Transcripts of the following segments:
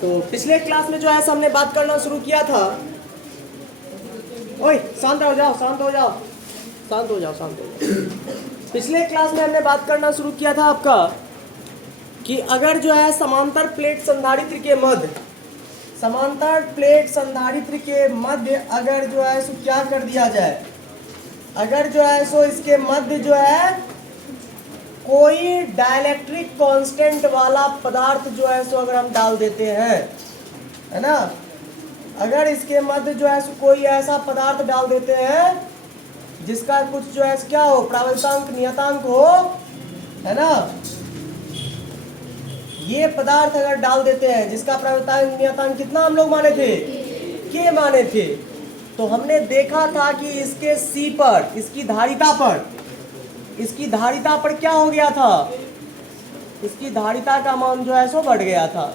तो पिछले क्लास में जो है हमने बात करना शुरू किया था। ओए शांत हो जाओ, शांत हो जाओ, शांत हो जाओ, शांत हो जाओ। पिछले क्लास में हमने बात करना शुरू किया था आपका कि अगर जो है समांतर प्लेट संधारित्र के मध्य, समांतर प्लेट संधारित्र के मध्य अगर जो है सो क्या कर दिया जाए, अगर जो है सो इसके मध्य जो है कोई डाइलेक्ट्रिक कांस्टेंट वाला पदार्थ जो है सो अगर हम डाल देते हैं, है ना, अगर इसके मध्य जो है सो कोई ऐसा पदार्थ डाल देते हैं जिसका कुछ जो है क्या हो, प्रावृत्तांक नियतांक हो, है ना, ये पदार्थ अगर डाल देते हैं जिसका प्रावृत्तांक नियतांक कितना हम लोग माने थे, के माने थे, तो हमने देखा था कि इसके सी पर, इसकी धारिता पर, इसकी धारिता पर क्या हो गया था, इसकी धारिता का मान जो है सो बढ़ गया था।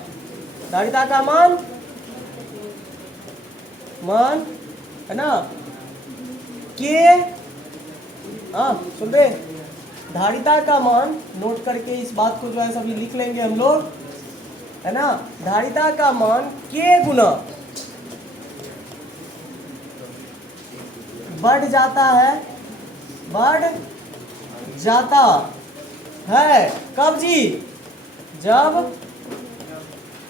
धारिता का मान है ना, के, हाँ सुन रहे, धारिता का मान नोट करके इस बात को जो है सभी लिख लेंगे हम लोग, है ना, धारिता का मान के गुना बढ़ जाता है, बढ़ जाता है कब जी, जब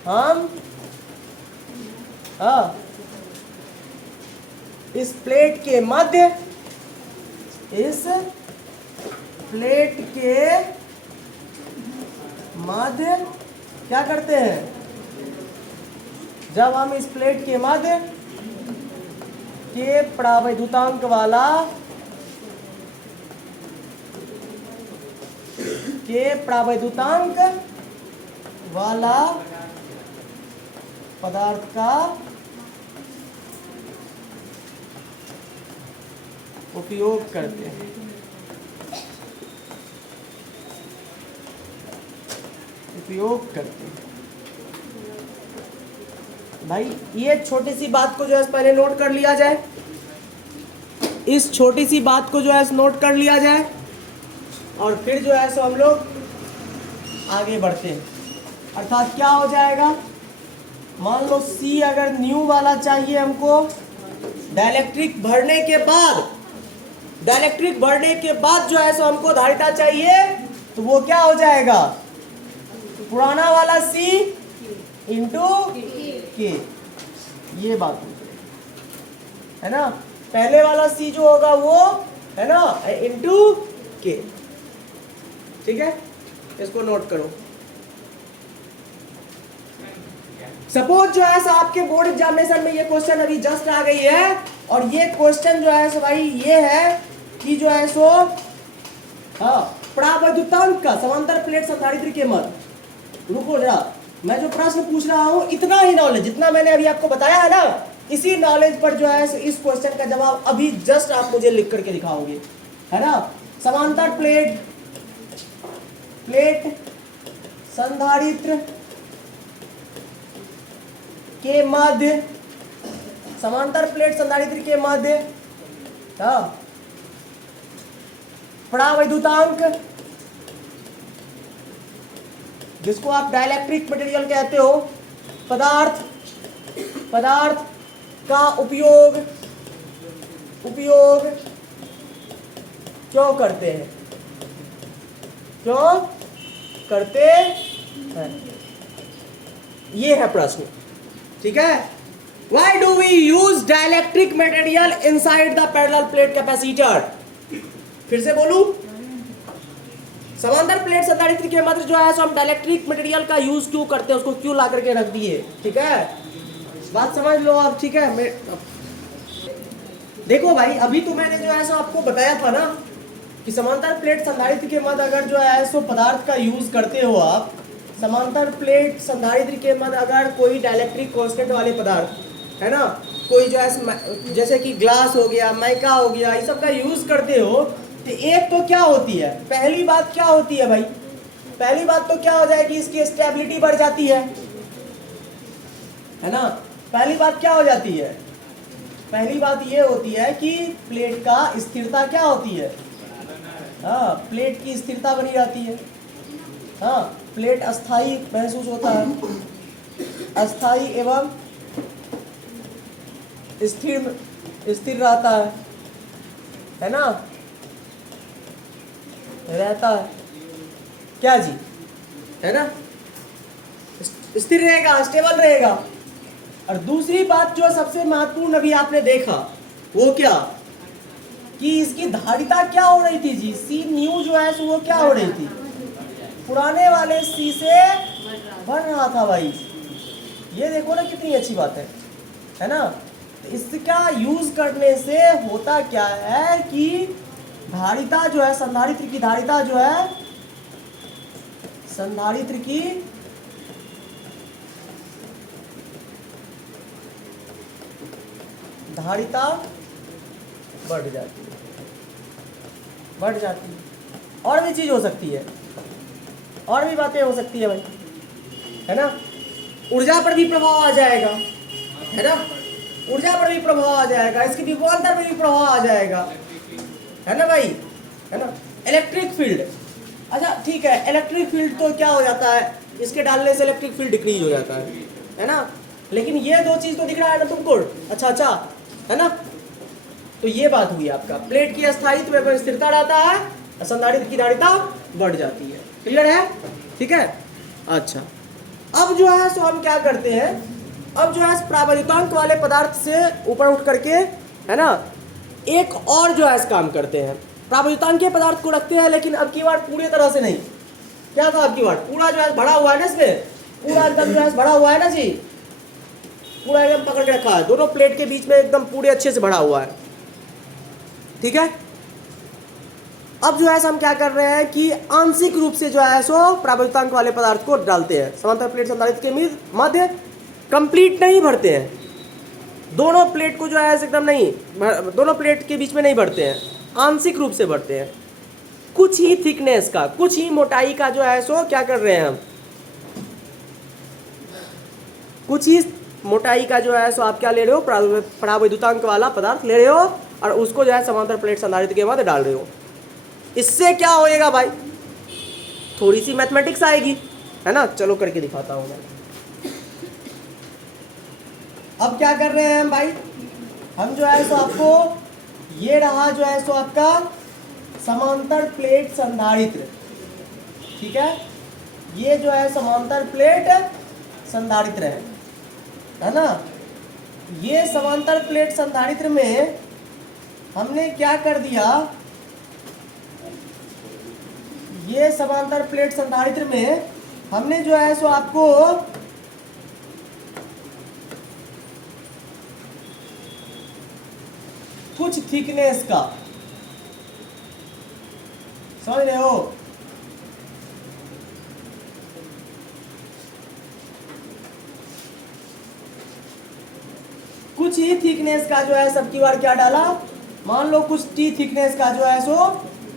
हम इस प्लेट के मध्य, इस प्लेट के मध्य क्या करते हैं, जब हम इस प्लेट के मध्य के प्रावैधुतांक वाला, के प्रावैधुतांक वाला पदार्थ का उपयोग करते हैं, उपयोग करते हैं। भाई ये छोटी सी बात को जो है पहले नोट कर लिया जाए, इस छोटी सी बात को जो है नोट कर लिया जाए और फिर जो है सो हम लोग आगे बढ़ते हैं। अर्थात क्या हो जाएगा, मान लो सी अगर न्यू वाला चाहिए हमको, डाइलेक्ट्रिक भरने के बाद, डाइलेक्ट्रिक भरने के बाद जो है सो हमको धारिता चाहिए, तो वो क्या हो जाएगा, पुराना वाला सी इंटू के, ये बात है ना, पहले वाला सी जो होगा वो है ना इंटू के, ठीक है, इसको नोट करो। सपोज जो है सो आपके बोर्ड एग्जामिनेशन में ये क्वेश्चन अभी जस्ट आ गई है, और ये क्वेश्चन जो है सो भाई ये है कि जो है सो प्रावैधुतांक का समांतर प्लेट संधारित्र के मध्य, रुको जरा, मैं जो प्रश्न पूछ रहा हूं इतना ही नॉलेज, जितना मैंने अभी आपको बताया है ना, इसी नॉलेज पर जो है इस क्वेश्चन का जवाब अभी जस्ट आप मुझे लिख करके दिखाओगे, है ना। समांतर प्लेट, प्लेट संधारित्र के मध्य, समांतर प्लेट संधारित्र के मध्य प्रावैधुतांक, जिसको आप डाइलेक्ट्रिक मटेरियल कहते हो, पदार्थ, पदार्थ का उपयोग, उपयोग क्यों करते हैं, क्यों करते हैं, ये है प्रश्न, ठीक है। Why do we use dielectric material inside the parallel plate capacitor? फिर से बोलूं, समांतर प्लेट संधारित्र के मध्य जो है सो हम डाइलेक्ट्रिक मटेरियल का यूज क्यों करते हैं, उसको क्यों ला करके रख दिए, ठीक है, बात समझ लो आप, ठीक है। देखो भाई अभी तो मैंने जो है सो आपको बताया था ना कि समांतर प्लेट संधारित्र के मध्य अगर जो है सो पदार्थ का यूज करते हो आप, समांतर प्लेट संधारित्र के मध्य अगर कोई डाइलेक्ट्रिक कांस्टेंट वाले पदार्थ, है ना, कोई जो है जैसे कि ग्लास हो गया, माइका हो गया, ये सब का यूज करते हो, तो एक तो क्या होती है, पहली बात क्या होती है भाई, पहली बात तो क्या हो जाएगी, इसकी स्टेबिलिटी बढ़ जाती है ना। पहली बात क्या हो जाती है, पहली बात ये होती है कि प्लेट का स्थिरता क्या होती है, हाँ प्लेट की स्थिरता बनी रहती है, हाँ प्लेट अस्थाई महसूस होता है। अस्थाई एवं स्थिर स्थिर रहता है ना, रहता है क्या जी, है ना, स्थिर रहेगा, स्टेबल रहेगा। और दूसरी बात जो सबसे महत्वपूर्ण अभी आपने देखा वो क्या, कि इसकी धारिता क्या हो रही थी जी, सी न्यू जो है वो क्या हो रही थी, पुराने वाले सी से बढ़ रहा था भाई। ये देखो ना कितनी अच्छी बात है ना। तो इसका यूज करने से होता क्या है कि धारिता जो है, संधारित्र की धारिता जो है, संधारित्र की धारिता बढ़ जाती है, बढ़ जाती है। और भी चीज हो सकती है, और भी बातें हो सकती है भाई, है ना। ऊर्जा पर भी प्रभाव आ जाएगा, है ना, ऊर्जा पर भी प्रभाव आ जाएगा, इसकी विभवांतर पर भी प्रभाव आ जाएगा, है ना भाई, है ना। इलेक्ट्रिक फील्ड, अच्छा ठीक है, इलेक्ट्रिक फील्ड तो क्या हो जाता है, इसके डालने से इलेक्ट्रिक फील्ड डिक्रीज हो जाता है ना। लेकिन ये दो चीज तो दिख रहा है ना तुमको, अच्छा, है ना। तो ये बात हुई आपका, प्लेट की अस्थायित्व एवं स्थिरता रहता है, संधारित्र की धारिता बढ़ जाती है। क्लियर है, ठीक है। अच्छा, अब जो है सो हम क्या करते हैं, अब जो है प्रावैद्युतांक वाले पदार्थ से ऊपर उठ करके, है ना, एक और जो है काम करते हैं, प्रावैद्युतांक के पदार्थ को रखते हैं, लेकिन अब की बार पूरी तरह से नहीं। क्या था अब की बार, पूरा जो है भरा हुआ है ना, इसमें पूरा एकदम जो है भरा हुआ है ना जी, पूरा एकदम पकड़ के रखा है, दोनों प्लेट के बीच में एकदम पूरे अच्छे से भरा हुआ है, ठीक है। अब जो है हम क्या कर रहे हैं कि आंशिक रूप से जो है सो प्रावैद्युतांक वाले पदार्थ को डालते हैं समांतर प्लेट संधारित्र के मध्य, कंप्लीट नहीं भरते हैं, दोनों प्लेट को जो है एकदम नहीं, दोनों प्लेट के बीच में नहीं भरते हैं, आंशिक रूप से भरते हैं। कुछ ही थिकनेस का, कुछ ही मोटाई का जो है सो क्या कर रहे हैं हम, कुछ ही मोटाई का जो है सो आप क्या ले रहे हो, प्रावैद्युतांक वाला पदार्थ ले रहे हो और उसको जो है समांतर प्लेट संधारित्र के मध्य डाल रहे हो। इससे क्या होएगा भाई, थोड़ी सी मैथमेटिक्स आएगी, है ना। चलो करके दिखाता हूं मैं। अब क्या कर रहे हैं हम भाई, हम जो है सो आपको, ये रहा जो है सो आपका समांतर प्लेट संधारित्र, ठीक है, ये जो है समांतर प्लेट संधारित्र है ना। ये समांतर प्लेट संधारित्र में हमने क्या कर दिया, ये समांतर प्लेट संधारित्र में हमने जो है सो आपको कुछ थिकनेस का, समझ रहे हो, कुछ ही थिकनेस का जो है सबकी बार क्या डाला, मान लो कुछ टी थिकनेस का जो है सो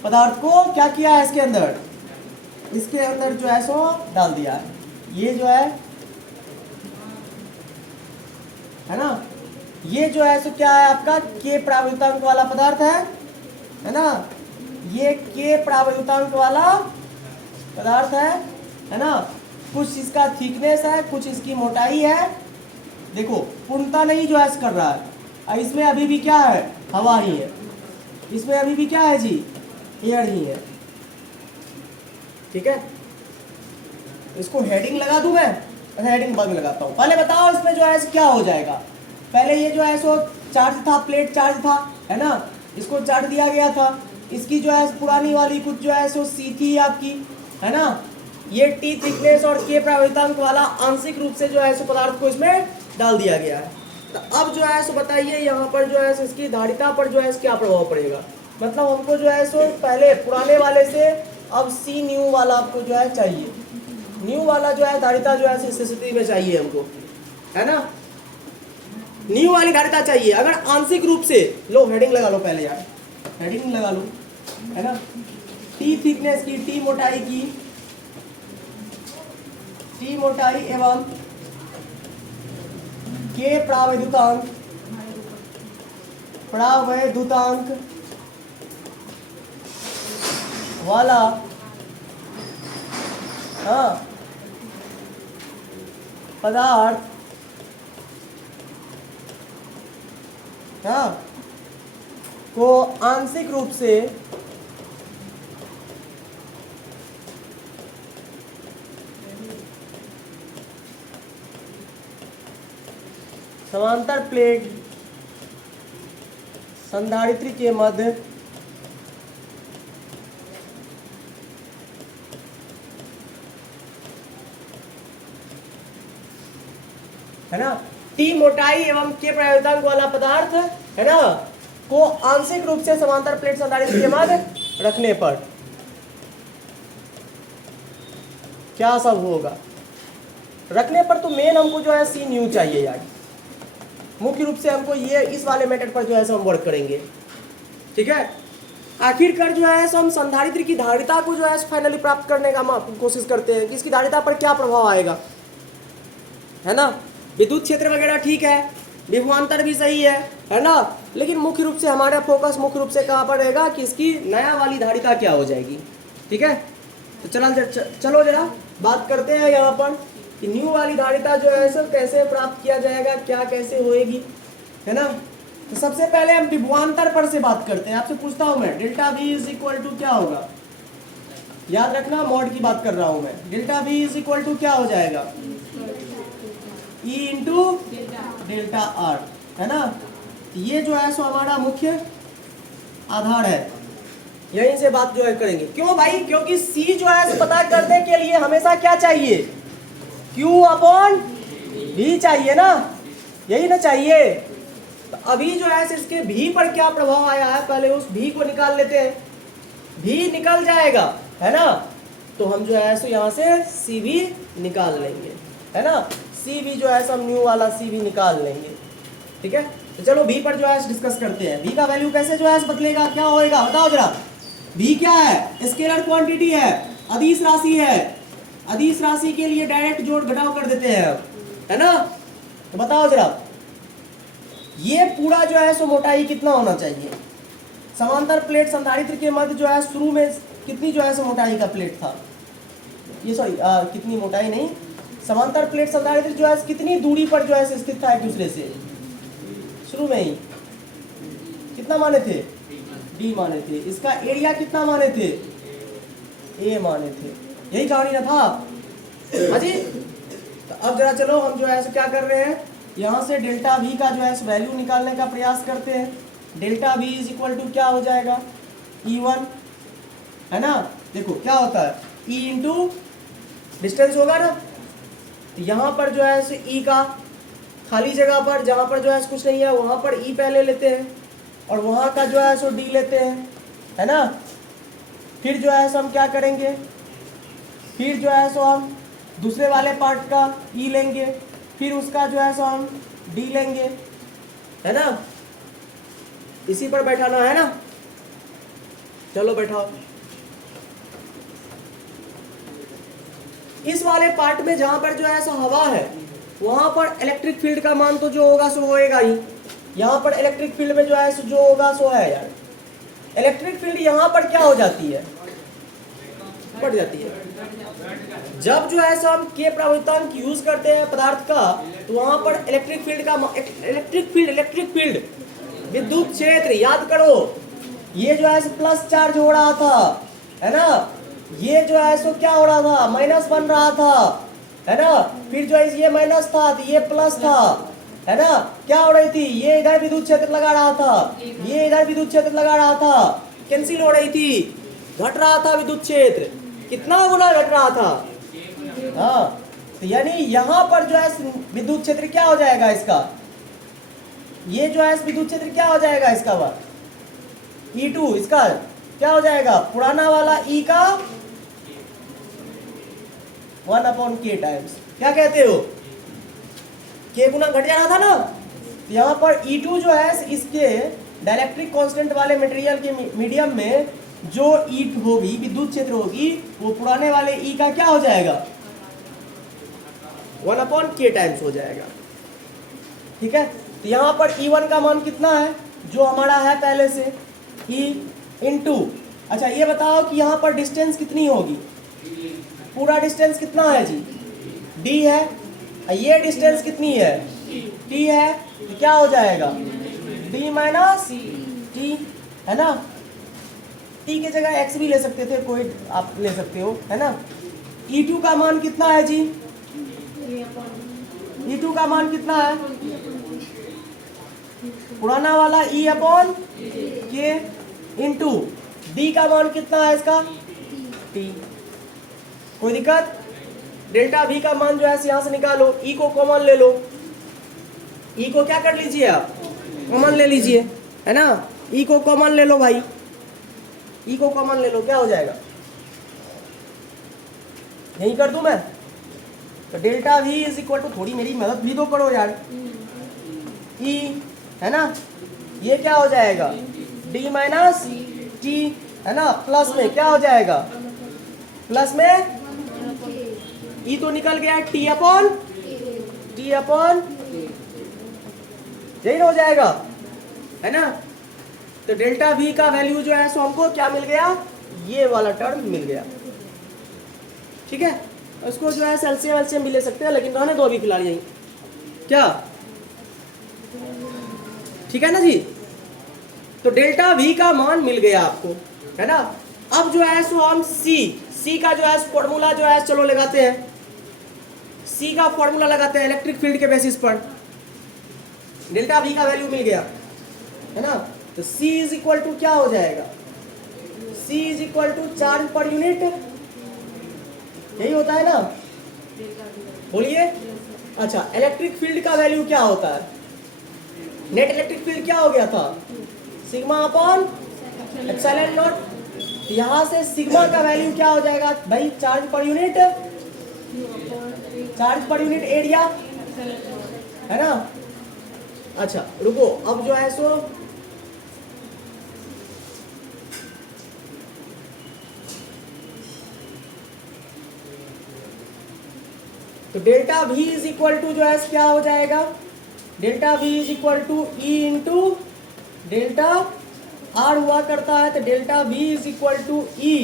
पदार्थ को क्या किया है, इसके अंदर जो है सो डाल दिया है। ये जो है ना, ये जो है सो क्या है आपका, के प्रावैद्युतांक वाला पदार्थ है ना, ये के प्रावैद्युतांक वाला पदार्थ है ना। कुछ इसका थिकनेस है, कुछ इसकी मोटाई है, देखो पूर्णता नहीं जो है कर रहा है, और इसमें अभी भी क्या है, हवा ही है, इसमें अभी भी क्या है जी, एयर ही है, ठीक है। इसको हेडिंग लगा दूं मैं, अच्छा हेडिंग बाद में लगाता हूँ, पहले बताओ इसमें जो है क्या हो जाएगा। पहले ये जो है सो चार्ज था, प्लेट चार्ज था, है ना, इसको चार्ज दिया गया था, इसकी जो है पुरानी वाली कुछ जो है सो सी थी आपकी, है ना। ये टी थिकनेस और के प्रावैद्युतांक वाला आंशिक रूप से जो है सो पदार्थ को इसमें डाल दिया गया है। तो अब जो है सो बताइए यहाँ पर जो है इसकी धारिता पर जो है क्या प्रभाव पड़ेगा, मतलब हमको जो है सो पहले पुराने वाले से अब सी न्यू वाला आपको जो है चाहिए, न्यू वाला जो है धारिता जो है इस स्थिति में चाहिए हमको, है ना, न्यू वाली धारिता चाहिए। अगर आंशिक रूप से, लो हेडिंग लगा लो पहले यार, हेडिंग लगा लो, है ना, टी थिकनेस की, टी मोटाई की, टी मोटाई एवं के प्रावैद्युतांक वाला, हाँ, पदार्थ हाँ को आंशिक रूप से समांतर प्लेट संधारित्री के मध्य है ना टी मोटाई एवं के प्रायोगिक वाला पदार्थ है ना को आंशिक रूप से समांतर प्लेट संधारित्री के मध्य रखने पर क्या सब होगा। रखने पर तो मेन हमको जो है सी न्यू चाहिए यार। मुख्य रूप से हमको ये इस वाले मेथड पर जो है हम वर्क करेंगे। ठीक है, आखिरकार जो है हम संधारित्र की धारिता को जो है फाइनली प्राप्त करने का कोशिश करते हैं कि इसकी धारिता पर क्या प्रभाव आएगा, है ना। विद्युत क्षेत्र वगैरह ठीक है, विभवांतर भी सही है ना, लेकिन मुख्य रूप से हमारा फोकस मुख्य रूप से कहाँ पर रहेगा कि इसकी नया वाली धारिता क्या हो जाएगी। ठीक है, तो चलो जरा बात करते हैं यहाँ पर कि न्यू वाली धारिता जो है सब कैसे प्राप्त किया जाएगा, क्या कैसे होएगी, है ना। तो सबसे पहले हम विभवांतर पर से बात करते हैं। आपसे पूछता हूँ मैं delta V is equal to क्या होगा, याद रखना मॉड की बात कर रहा हूँ मैं। Delta V is equal to क्या हो जाएगा, ई इंटू डेल्टा आर, है ना। ये जो है सो हमारा मुख्य आधार है, यहीं से बात जो है करेंगे। क्यों भाई, क्योंकि सी जो है पता करने के लिए हमेशा क्या चाहिए, Q अपॉन V चाहिए ना, यही ना चाहिए। तो अभी जो है इसके V पर क्या प्रभाव आया है, पहले उस V को निकाल लेते हैं। V निकल जाएगा, है ना, तो हम जो है सो यहाँ से CV निकाल लेंगे, है ना। CV जो है हम न्यू वाला CV निकाल लेंगे। ठीक है, तो चलो V पर जो है डिस्कस करते हैं। V का वैल्यू कैसे जो है बदलेगा, क्या होएगा बताओ जरा। V क्या है, स्केलर क्वांटिटी है, अदिश राशि है। अदिश राशि के लिए डायरेक्ट जोड़ घटाव कर देते हैं, है ना। तो बताओ जरा, ये पूरा जो है सो मोटाई कितना होना चाहिए। समांतर प्लेट संधारित्र के मध्य जो है शुरू में कितनी जो है सो मोटाई का प्लेट था, ये सॉरी कितनी मोटाई नहीं, समांतर प्लेट संधारित्र जो है कितनी दूरी पर जो है स्थित था एक दूसरे से, शुरू में ही कितना माने थे, डी माने थे। इसका एरिया कितना माने थे, ए माने थे। यही कहानी ना था हाजी। तो अब जरा चलो हम जो है क्या कर रहे हैं, यहाँ से डेल्टा वी का जो है वैल्यू निकालने का प्रयास करते हैं। Delta V is equal to क्या हो जाएगा, E1, है ना। देखो क्या होता है, E इंटू डिस्टेंस होगा ना। तो यहाँ पर जो है E का खाली जगह पर जहाँ पर जो है कुछ नहीं है वहाँ पर E पहले लेते हैं और वहाँ का जो है D लेते हैं, है ना। फिर जो है हम क्या करेंगे, फिर जो है हम दूसरे वाले पार्ट का E लेंगे, फिर उसका जो है हम D लेंगे, है ना। इसी पर बैठाना है ना, चलो बैठाओ। इस वाले पार्ट में जहां पर जो है सो हवा है वहां पर इलेक्ट्रिक फील्ड का मान तो जो होगा सो होएगा ही। यहाँ पर इलेक्ट्रिक फील्ड में जो है सो जो होगा सो है यार। इलेक्ट्रिक फील्ड यहाँ पर क्या हो जाती है, बढ़ जाती है। जब जो है सो हम के प्रवर्तन यूज करते हैं पदार्थ का, तो वहां पर इलेक्ट्रिक फील्ड विद्युत क्षेत्र, याद करो ये जो है प्लस चार्ज हो रहा था, है ना। ये जो है सो क्या हो रहा था, माइनस बन रहा था, है ना। फिर जो है ये माइनस था तो ये प्लस था, है ना। क्या हो रही थी, ये इधर विद्युत क्षेत्र लगा रहा था, ये इधर विद्युत क्षेत्र लगा रहा था, कैंसिल हो रही थी, घट रहा था विद्युत क्षेत्र, कितना गुना घट रहा था। हाँ, तो यानी यहाँ पर जो है विद्युत क्षेत्र क्या हो जाएगा इसका, ये जो है विद्युत क्षेत्र क्या हो जाएगा इसका E2, इसका क्या हो जाएगा, पुराना वाला E का 1/k टाइम्स, क्या कहते हो, K गुना घट जा रहा था ना। तो यहाँ पर E2 जो है इसके डाइलेक्ट्रिक कांस्टेंट वाले मटेरियल के मीडियम में जो E होगी, विद्युत क्षेत्र होगी, वो पुराने वाले E का क्या हो जाएगा, 1/k टाइम्स हो जाएगा। ठीक है, तो यहाँ पर E1 का मान कितना है, जो हमारा है पहले से E इंटू, अच्छा ये बताओ कि यहाँ पर डिस्टेंस कितनी होगी, पूरा डिस्टेंस कितना है जी, D है, ये डिस्टेंस कितनी है, t है, तो क्या हो जाएगा d माइनस t, है ना। t की जगह x भी ले सकते थे, कोई आप ले सकते हो, है ना। E2 का मान कितना है जी, E2 का मान कितना है, पुराना वाला E अपॉन के इंटू D का मान कितना है इसका t। कोई दिक्कत, डेल्टा V का मान जो है यहाँ से निकालो, E को कॉमन ले लो, E को क्या कर लीजिए आप, कॉमन ले लीजिए, है ना। E को कॉमन ले लो भाई, E को कॉमन ले लो, क्या हो जाएगा, यही कर दूं मैं, तो delta V is equal to, थोड़ी मेरी मदद भी तो करो यार, E, है ना, ये क्या हो जाएगा D माइनस T, है ना, प्लस में क्या हो जाएगा, प्लस में E तो निकल गया, T अपॉन यही हो जाएगा, है ना। तो डेल्टा V का वैल्यू जो है सो हमको क्या मिल गया, ये वाला टर्म मिल गया, ठीक है। उसको जो है एलसीएम भी ले सकते हैं, लेकिन रहने दो अभी फिलहाल यही, क्या, ठीक है ना जी। तो डेल्टा V का मान मिल गया आपको, है ना। अब जो है सो हम C का जो है फॉर्मूला जो है चलो लगाते हैं, C का फॉर्मूला लगाते हैं इलेक्ट्रिक फील्ड के बेसिस पर। डेल्टा V का वैल्यू मिल गया, है ना, तो C इज इक्वल टू क्या हो जाएगा, C is equal to charge per unit, यही होता है ना, बोलिए। अच्छा, इलेक्ट्रिक फील्ड का वैल्यू क्या होता है, नेट इलेक्ट्रिक फील्ड क्या हो गया था, सिग्मा अपॉन एप्सिलॉन नॉट। यहाँ से सिग्मा का वैल्यू क्या हो जाएगा भाई, चार्ज पर यूनिट एरिया, है ना। अच्छा रुको, अब जो है सो तो delta V is equal to जो है क्या हो जाएगा, delta V is equal to E into delta R हुआ करता है, तो delta V is equal to E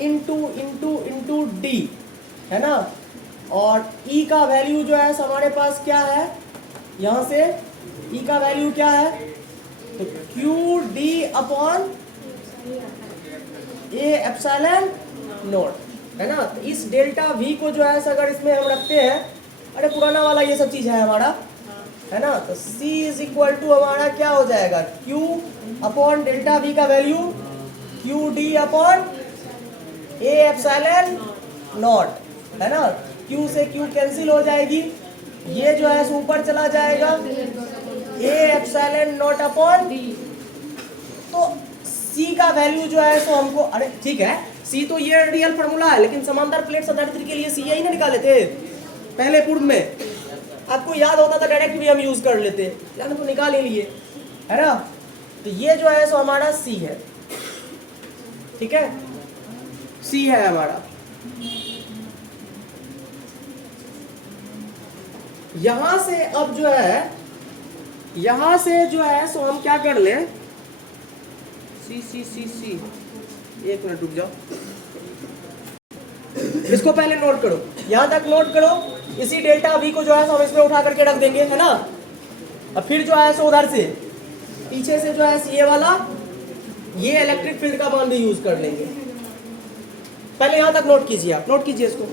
into D, है ना। और E का वैल्यू जो है हमारे पास क्या है, यहाँ से E का वैल्यू क्या है, तो Q D upon A epsilon not, है ना। तो इस डेल्टा V को जो है अगर इसमें हम रखते हैं, अरे पुराना वाला ये सब चीज़ है हमारा, है ना, तो C इज इक्वल टू हमारा क्या हो जाएगा, Q अपॉन डेल्टा V का value Q D upon A epsilon not, है ना। Q से Q कैंसिल हो जाएगी, ये जो है ऊपर चला जाएगा, ए एप्सिलॉन नॉट अपॉन, तो C का वैल्यू जो है सो हमको, अरे ठीक है C तो ये रियल फॉर्मूला है, लेकिन समांतर प्लेट संधारित्र के लिए C यही ना निकाले थे पहले पूर्व में, आपको याद होता था डायरेक्ट भी हम यूज कर लेते, यानी तो निकाल ही लिए, है ना। तो ये जो है सो हमारा C है, ठीक है, C है हमारा। यहां से अब जो है, यहां से जो है सो हम क्या कर ले, C एक मिनट रुक जाओ, इसको पहले नोट करो, यहां तक नोट करो। इसी डेल्टा V को जो है हम इसमें उठा करके रख देंगे, है ना। और फिर जो है सो उधर से पीछे से जो है ये वाला, ये इलेक्ट्रिक फील्ड का मान भी यूज कर लेंगे। पहले यहां तक नोट कीजिए, आप नोट कीजिए इसको।